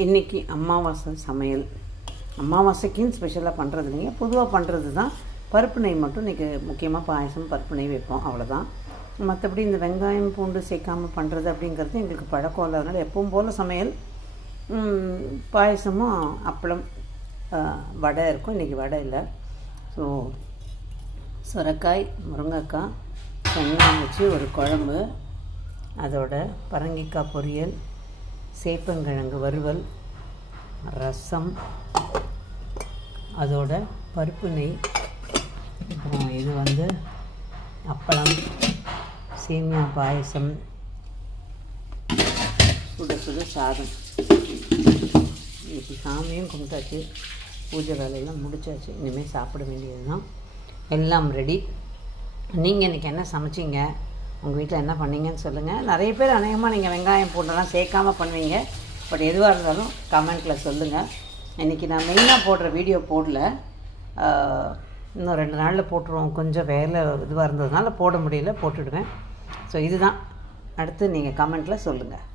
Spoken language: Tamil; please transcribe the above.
இன்றைக்கி அமாவாசை சமையல். அமாவாசைக்குன்னு ஸ்பெஷலாக பண்ணுறது இல்லைங்க, பொதுவாக பண்ணுறது தான். பருப்பு நெய் மட்டும் இன்றைக்கி முக்கியமாக பாயசம் பருப்பு நெய் வைப்போம், அவ்வளோதான். மற்றபடி இந்த வெங்காயம் பூண்டு சேர்க்காமல் பண்ணுறது அப்படிங்கிறது எங்களுக்கு பழக்கம் இல்லாதனால எப்பவும் போல் சமையல். பாயசமும் அப்பளம் வடை இருக்கும். இன்றைக்கி வடை இல்லை. ஸோ சுரைக்காய் முருங்கைக்காய் வெங்காயம் வச்சு ஒரு குழம்பு, அதோட பரங்கிக்காய் பொரியல், சேப்பங்கிழங்கு வறுவல், ரசம், அதோட பருப்பு நெய், அப்புறம் இது அப்பளம், சேமியா பாயசம், சுட சுட சாதம். இன்னைக்கு சாமியும் கும்பிட்டாச்சு, பூஜை வேலையெல்லாம் முடிச்சாச்சு. இனிமேல் சாப்பிட வேண்டியது தான். எல்லாம் ரெடி. நீங்கள் இன்றைக்கி என்ன சமைச்சிங்க? உங்கள் வீட்டில் என்ன பண்ணீங்கன்னு சொல்லுங்கள். நிறைய பேர் அநேகமாக நீங்கள் வெங்காயம் பூண்டெல்லாம் சேர்க்காமல் பண்ணுவீங்க. பட் எதுவாக இருந்தாலும் கமெண்ட்டில் சொல்லுங்கள். இன்றைக்கி நான் மெயினாக போடுற வீடியோ போடல, இன்னும் 2 நாளில் போட்டுருவோம். கொஞ்சம் வேலை இதுவாக இருந்ததுனால போட முடியல, போட்டுடுவேன். ஸோ இதுதான். அடுத்து நீங்கள் கமெண்ட்டில் சொல்லுங்கள்.